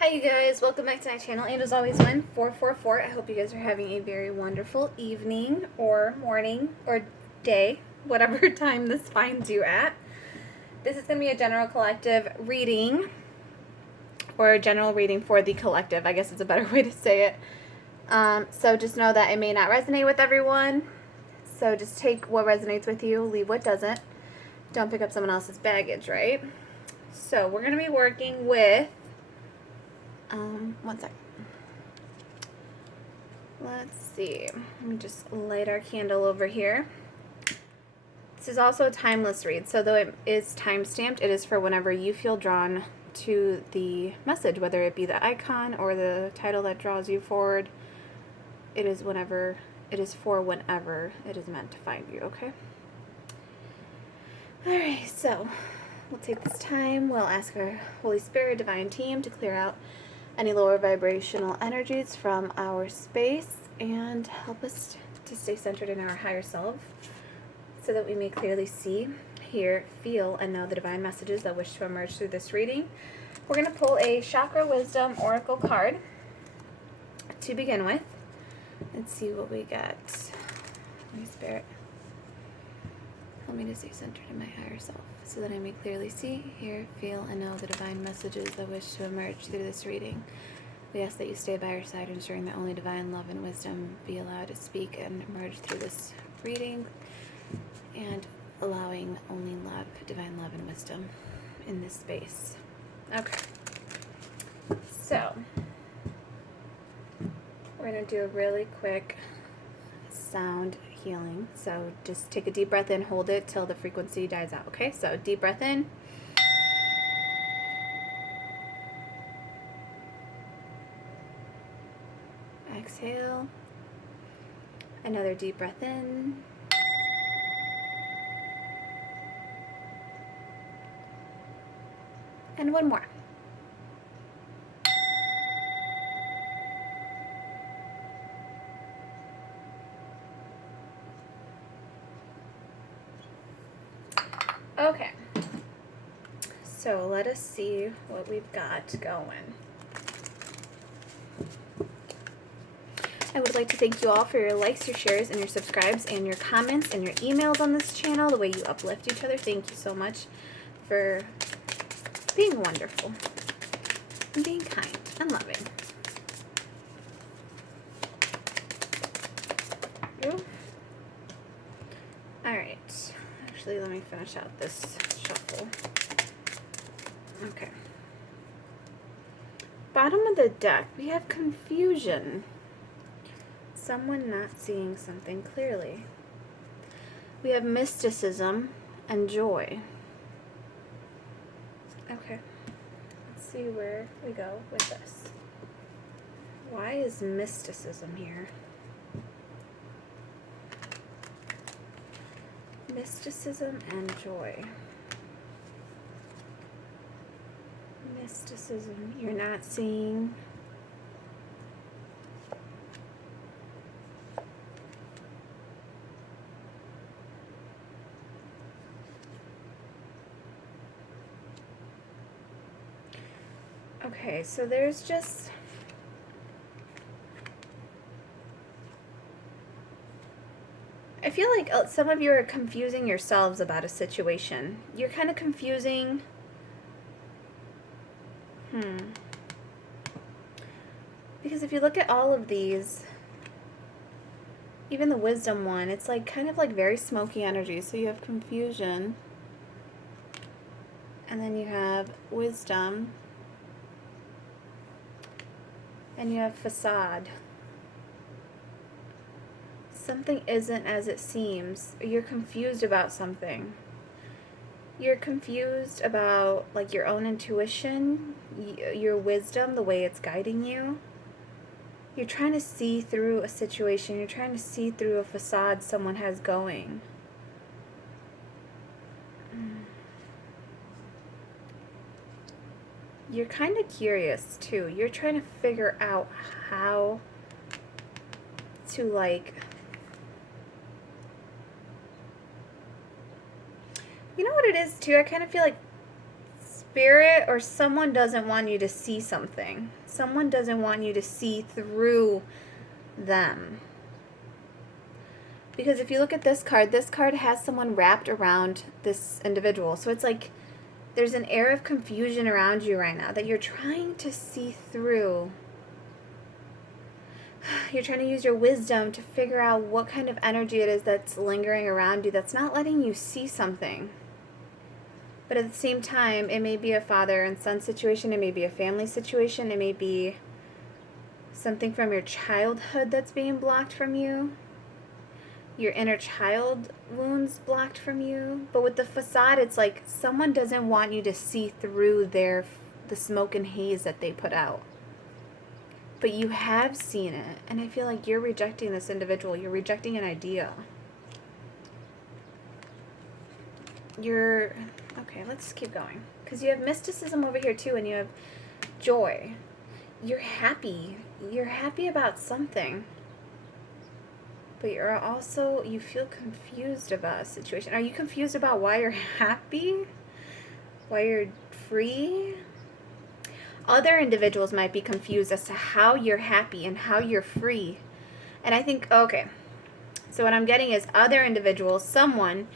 Hi you guys, welcome back to my channel, and as always, 444. I hope you guys are having a very wonderful evening or morning or day, whatever time this finds you at. This is going to be a general collective reading, or a general reading for the collective, I guess is a better way to say it. So just know that it may not resonate with everyone, so just take what resonates with you, leave what doesn't. Don't pick up someone else's baggage, right? So we're going to be working with one sec. Let's see. Let me just light our candle over here. This is also a timeless read, so though it is time-stamped, it is for whenever you feel drawn to the message, whether it be the icon or the title that draws you forward. It is whenever, it is for whenever it is meant to find you, okay? Alright, so we'll take this time. We'll ask our Holy Spirit, Divine Team to clear out any lower vibrational energies from our space and help us to stay centered in our higher self so that we may clearly see, hear, feel, and know the divine messages that wish to emerge through this reading. We're going to pull a Chakra Wisdom Oracle card to begin with. Let's see what we got. Holy Spirit, help me to stay centered in my higher self so that I may clearly see, hear, feel, and know the divine messages that wish to emerge through this reading. We ask that you stay by our side, ensuring that only divine love and wisdom be allowed to speak and emerge through this reading, and allowing only love, divine love and wisdom in this space. Okay. So, we're going to do a really quick sound healing. So just take a deep breath in, hold it till the frequency dies out, okay? So deep breath in. Exhale. Another deep breath in. And one more. Okay, so let us see what we've got going. I would like to thank you all for your likes, your shares, and your subscribes, and your comments, and your emails on this channel, the way you uplift each other. Thank you so much for being wonderful, and being kind, and loving. Alright, actually let me finish out this shuffle. Okay. Bottom of the deck, we have confusion. Someone not seeing something clearly. We have mysticism and joy. Okay. Let's see where we go with this. Why is mysticism here? Mysticism and joy. Mysticism, you're not seeing. Okay, so there's just I feel like some of you are confusing yourselves about a situation. You're kind of confusing. Because if you look at all of these, even the wisdom one, it's like kind of like very smoky energy. So you have confusion, and then you have wisdom, and you have facade. Something isn't as it seems. You're confused about something. You're confused about like your own intuition, your wisdom, the way it's guiding you. You're trying to see through a situation. You're trying to see through a facade someone has going. You're kind of curious too. You're trying to figure out how to like, you know what it is too? I kind of feel like Spirit or someone doesn't want you to see something. Someone doesn't want you to see through them. Because if you look at this card has someone wrapped around this individual. So it's like there's an air of confusion around you right now that you're trying to see through. You're trying to use your wisdom to figure out what kind of energy it is that's lingering around you that's not letting you see something. But at the same time, it may be a father and son situation. It may be a family situation. It may be something from your childhood that's being blocked from you. Your inner child wounds blocked from you. But with the facade, it's like someone doesn't want you to see through the smoke and haze that they put out. But you have seen it. And I feel like you're rejecting this individual. You're rejecting an idea. Okay, let's keep going. Because you have mysticism over here too, and you have joy. You're happy. You're happy about something. But you feel confused about a situation. Are you confused about why you're happy? Why you're free? Other individuals might be confused as to how you're happy and how you're free. And I think, okay, so what I'm getting is other individuals, someone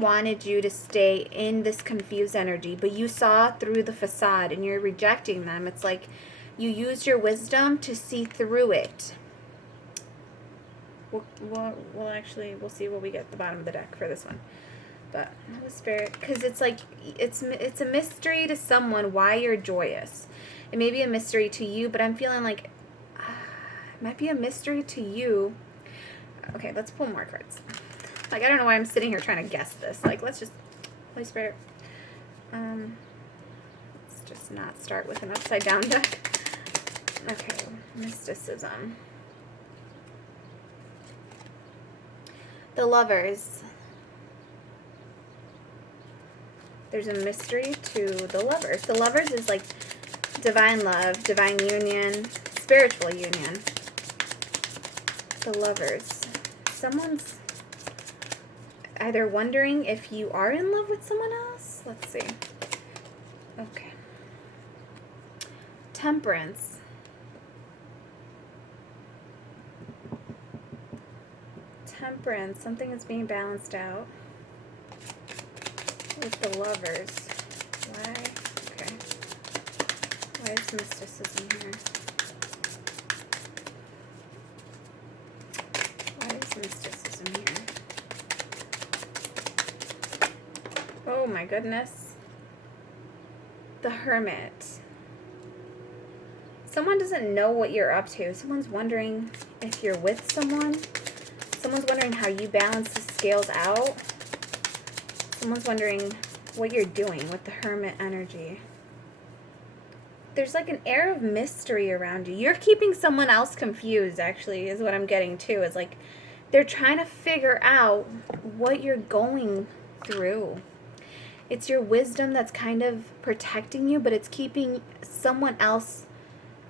wanted you to stay in this confused energy, but you saw through the facade and you're rejecting them. It's like you used your wisdom to see through it. We'll see what we get at the bottom of the deck for this one. But the Spirit, because it's like it's a mystery to someone why you're joyous. It may be a mystery to you, but I'm feeling like it might be a mystery to you. Okay, let's pull more cards. Like, I don't know why I'm sitting here trying to guess this. Like, let's just, Holy Spirit. Let's just not start with an upside down deck. Okay, mysticism. The Lovers. There's a mystery to the Lovers. The Lovers is like divine love, divine union, spiritual union. The Lovers. Someone's either wondering if you are in love with someone else. Let's see. Okay. Temperance. Temperance. Something is being balanced out with the Lovers. Why? Okay. Why is mysticism here? Why is mysticism here? Oh my goodness. The Hermit. Someone doesn't know what you're up to. Someone's wondering if you're with someone. Someone's wondering how you balance the scales out. Someone's wondering what you're doing with the Hermit energy. There's like an air of mystery around you. You're keeping someone else confused, actually, is what I'm getting too. It's like they're trying to figure out what you're going through. It's your wisdom that's kind of protecting you, but it's keeping someone else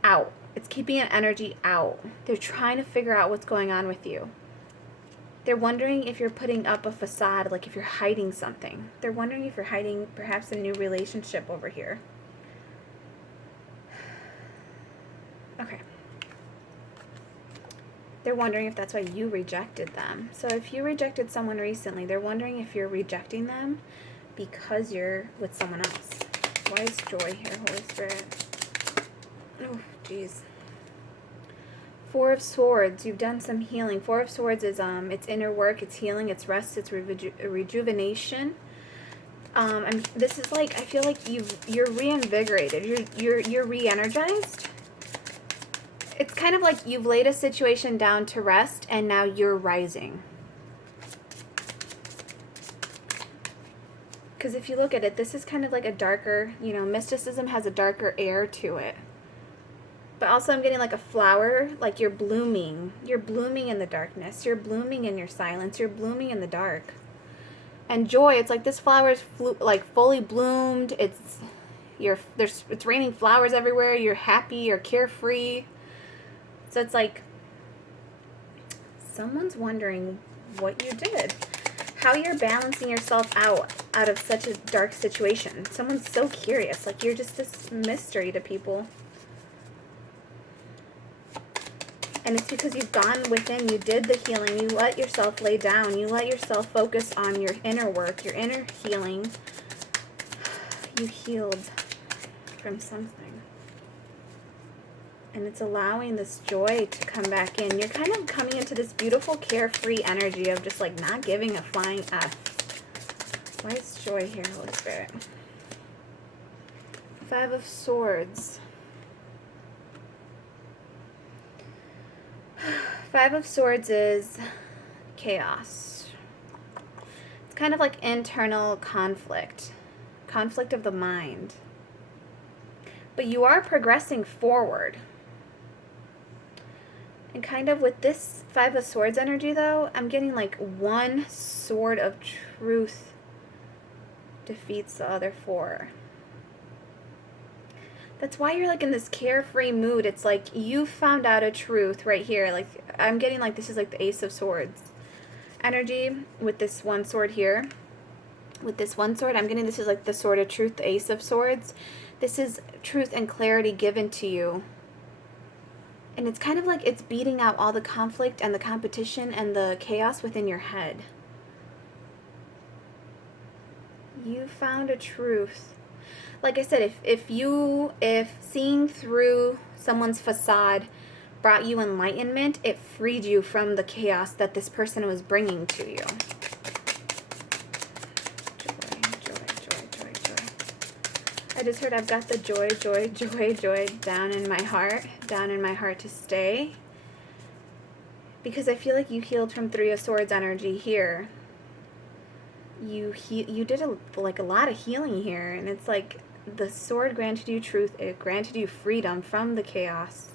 out. It's keeping an energy out. They're trying to figure out what's going on with you. They're wondering if you're putting up a facade, like if you're hiding something. They're wondering if you're hiding perhaps a new relationship over here. Okay. They're wondering if that's why you rejected them. So if you rejected someone recently, they're wondering if you're rejecting them because you're with someone else. Why is joy here, Holy Spirit? Oh, jeez. Four of Swords. You've done some healing. Four of Swords is it's inner work, it's healing, it's rest, it's rejuvenation. This is like, I feel like you're reinvigorated. You're re-energized. It's kind of like you've laid a situation down to rest and now you're rising. Because if you look at it, this is kind of like a darker, mysticism has a darker air to it. But also I'm getting like a flower, like you're blooming. You're blooming in the darkness. You're blooming in your silence. You're blooming in the dark. And joy, it's like this flower is fully bloomed. It's raining flowers everywhere. You're happy. You're carefree. So it's like someone's wondering what you did. how you're balancing yourself out of such a dark situation. Someone's so curious. Like, you're just this mystery to people. And it's because you've gone within, you did the healing, you let yourself lay down, you let yourself focus on your inner work, your inner healing. You healed from something. And it's allowing this joy to come back in. You're kind of coming into this beautiful, carefree energy of just like not giving a flying F. Why is joy here, Holy Spirit? 5 of Swords. 5 of Swords is chaos. It's kind of like internal conflict. Conflict of the mind. But you are progressing forward. And kind of with this 5 of Swords energy, though, I'm getting like one sword of truth defeats the other 4. That's why you're like in this carefree mood. It's like you found out a truth right here. Like, I'm getting like this is like the Ace of Swords energy with this one sword here. With this one sword, I'm getting this is like the sword of truth, the Ace of Swords. This is truth and clarity given to you. And it's kind of like it's beating out all the conflict and the competition and the chaos within your head. You found a truth. Like I said, if seeing through someone's facade brought you enlightenment, it freed you from the chaos that this person was bringing to you. I just heard I've got the joy, joy, joy, joy down in my heart to stay. Because I feel like you healed from 3 of Swords energy here. You did a lot of healing here, and it's like the sword granted you truth, it granted you freedom from the chaos.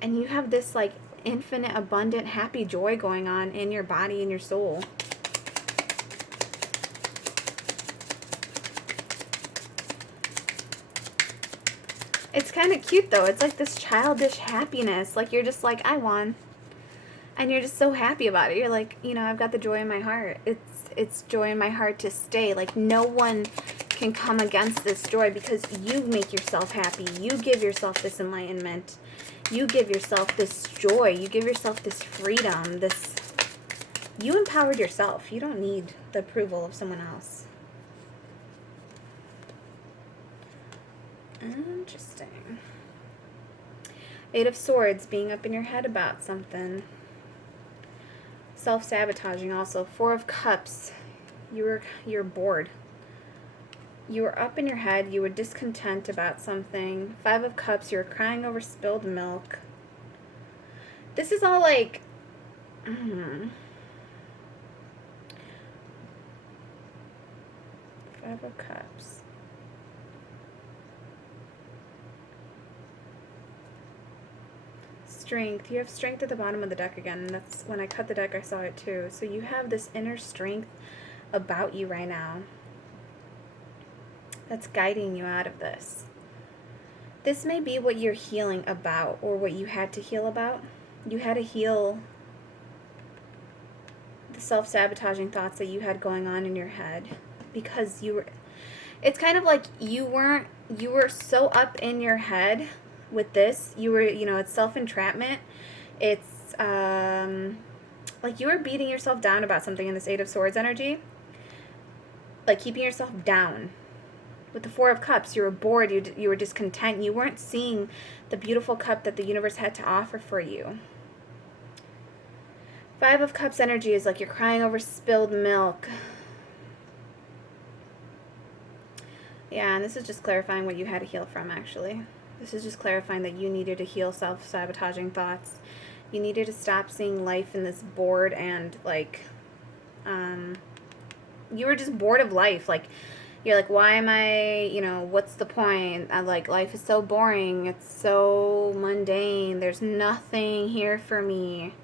And you have this like infinite, abundant, happy joy going on in your body and your soul. It's kind of cute though. It's like this childish happiness. Like you're just like, I won. And you're just so happy about it. You're like, you know, I've got the joy in my heart. It's joy in my heart to stay. Like no one can come against this joy because you make yourself happy. You give yourself this enlightenment. You give yourself this joy. You give yourself this freedom. You empowered yourself. You don't need the approval of someone else. Interesting. 8 of Swords, being up in your head about something. Self-sabotaging also. 4 of Cups, you're bored. You were up in your head, you were discontent about something. 5 of Cups, you were crying over spilled milk. This is all like... 5 of Cups. Strength. You have strength at the bottom of the deck again. And that's when I cut the deck, I saw it too. So you have this inner strength about you right now that's guiding you out of this. This may be what you're healing about, or what you had to heal about. You had to heal the self-sabotaging thoughts that you had going on in your head, because it's kind of like you were so up in your head with this. You were, it's self-entrapment. It's like you were beating yourself down about something in this 8 of Swords energy, like keeping yourself down. With the 4 of Cups, you were bored, you were discontent, you weren't seeing the beautiful cup that the universe had to offer for you. 5 of Cups energy is like you're crying over spilled milk. Yeah, and this is just clarifying what you had to heal from, actually. This is just clarifying that you needed to heal self-sabotaging thoughts. You needed to stop seeing life in this bored and, like, you were just bored of life. Like, you're like, why am I, what's the point? Life is so boring. It's so mundane. There's nothing here for me.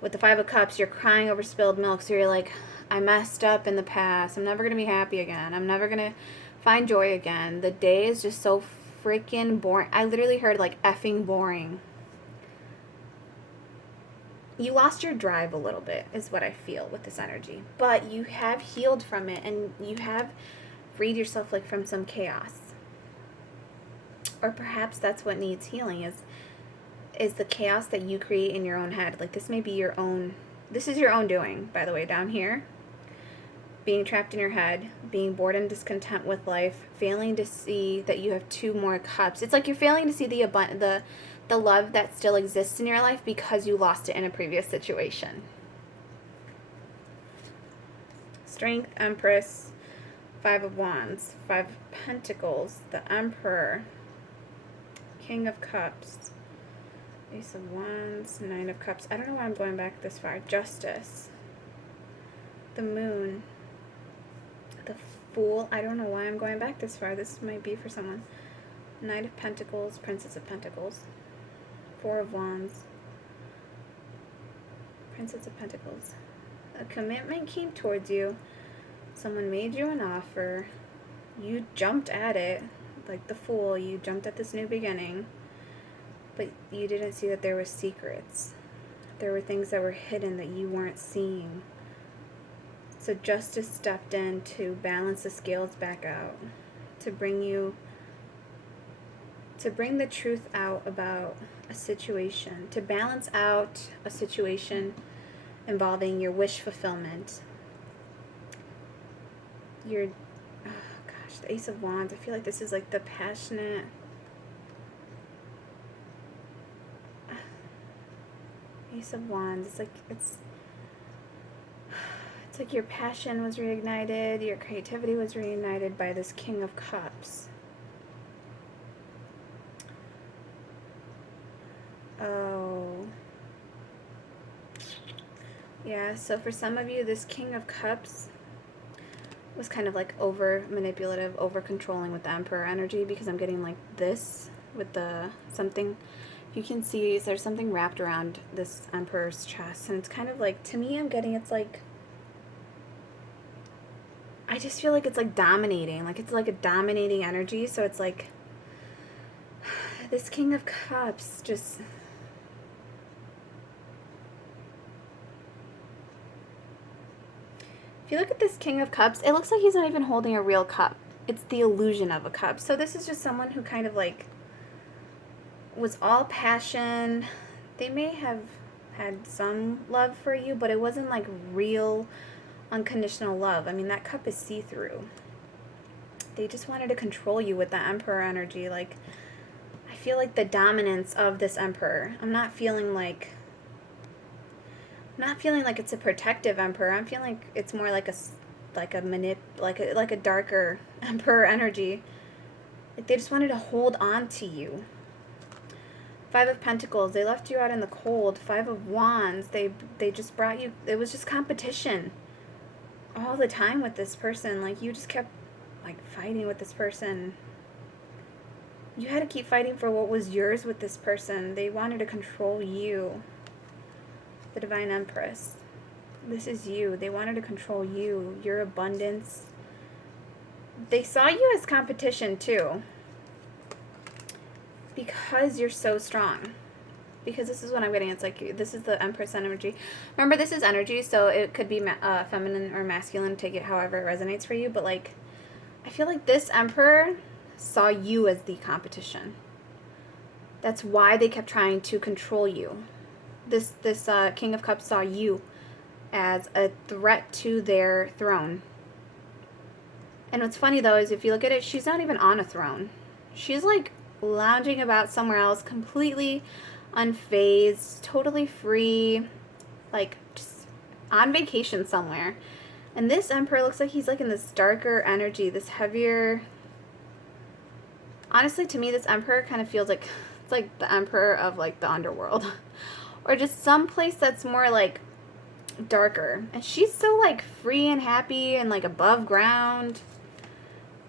With the 5 of Cups, you're crying over spilled milk. So you're like, I messed up in the past. I'm never going to be happy again. I'm never going to find joy again. The day is just so freaking boring. I literally heard, like, effing boring. you lost your drive a little bit, is what I feel with this energy. But you have healed from it, and you have freed yourself like from some chaos. Or perhaps that's what needs healing, is the chaos that you create in your own head. Like, this may be your own, this is your own doing, by the way, down here. Being trapped in your head, being bored and discontent with life, failing to see that you have 2 more cups. It's like you're failing to see the love that still exists in your life because you lost it in a previous situation. Strength, Empress, 5 of Wands, 5 of Pentacles, the Emperor, King of Cups, Ace of Wands, 9 of Cups. I don't know why I'm going back this far. Justice, the Moon, the Fool. I don't know why I'm going back this far. This might be for someone. Knight of Pentacles, Princess of Pentacles, 4 of Wands, Princess of Pentacles. A commitment came towards you. Someone made you an offer. You jumped at it. Like the Fool, you jumped at this new beginning. But you didn't see that there were secrets. There were things that were hidden that you weren't seeing. So Justice stepped in to balance the scales back out. To bring the truth out about a situation, to balance out a situation involving your wish fulfillment. The Ace of Wands. I feel like this is like the passionate, Ace of Wands. It's like your passion was reignited, your creativity was reignited by this King of Cups. Oh. Yeah, so for some of you, this King of Cups was kind of like over manipulative, over controlling with the Emperor energy, because I'm getting like this with the something. You can see there's something wrapped around this Emperor's chest, and it's kind of like, to me, I'm getting, it's like, I just feel like it's like dominating, like it's like a dominating energy. So it's like this King of Cups just, if you look at this King of Cups, it looks like he's not even holding a real cup. It's the illusion of a cup. So this is just someone who kind of like was all passion. They may have had some love for you, but it wasn't like real unconditional love. I mean, that cup is see-through. They just wanted to control you with the Emperor energy. Like, I feel like the dominance of this Emperor. I'm not feeling like it's a protective Emperor. I'm feeling like it's more like a darker Emperor energy. Like, they just wanted to hold on to you. 5 of Pentacles, they left you out in the cold. 5 of Wands, they just brought you, it was just competition all the time with this person. Like, you just kept like fighting with this person. You had to keep fighting for what was yours with this person. They wanted to control you. The Divine Empress, this is you. They wanted to control you, your abundance. They saw you as competition too, because you're so strong. Because this is what I'm getting. It's like, this is the Empress energy. Remember, this is energy, so it could be feminine or masculine. Take it however it resonates for you. But like, I feel like this Emperor saw you as the competition. That's why they kept trying to control you. This King of Cups saw you as a threat to their throne. And what's funny though is, if you look at it, she's not even on a throne. She's like lounging about somewhere else, completely unfazed, totally free, like just on vacation somewhere. And this Emperor looks like he's like in this darker energy, this heavier. Honestly, to me, this Emperor kind of feels like it's like the Emperor of like the underworld, or just some place that's more like darker. And she's so like free and happy and like above ground.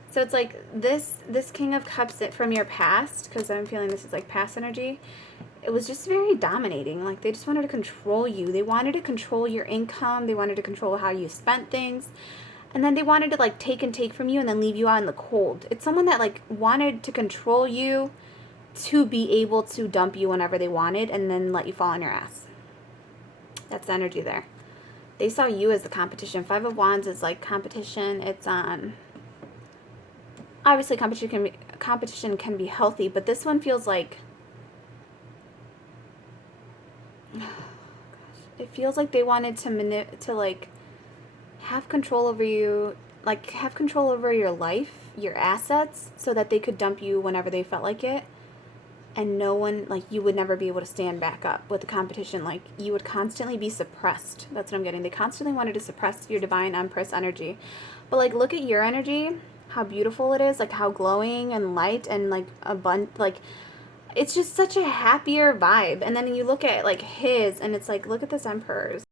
So it's like this King of Cups from your past, because I'm feeling this is like past energy. It was just very dominating. Like, they just wanted to control you. They wanted to control your income. They wanted to control how you spent things. And then they wanted to like take from you and then leave you out in the cold. It's someone that like wanted to control you to be able to dump you whenever they wanted and then let you fall on your ass. That's the energy there. They saw you as the competition. Five of Wands is like competition. It's obviously competition can be healthy, but this one feels like it feels like they wanted to like have control over you, like have control over your life, your assets, so that they could dump you whenever they felt like it. And no one, like, you would never be able to stand back up with the competition. Like, you would constantly be suppressed. That's what I'm getting. They constantly wanted to suppress your divine Empress energy. But, like, look at your energy, how beautiful it is, like, how glowing and light and, like, abundant, like, it's just such a happier vibe. And then you look at, like, his, and it's like, look at this Emperor's.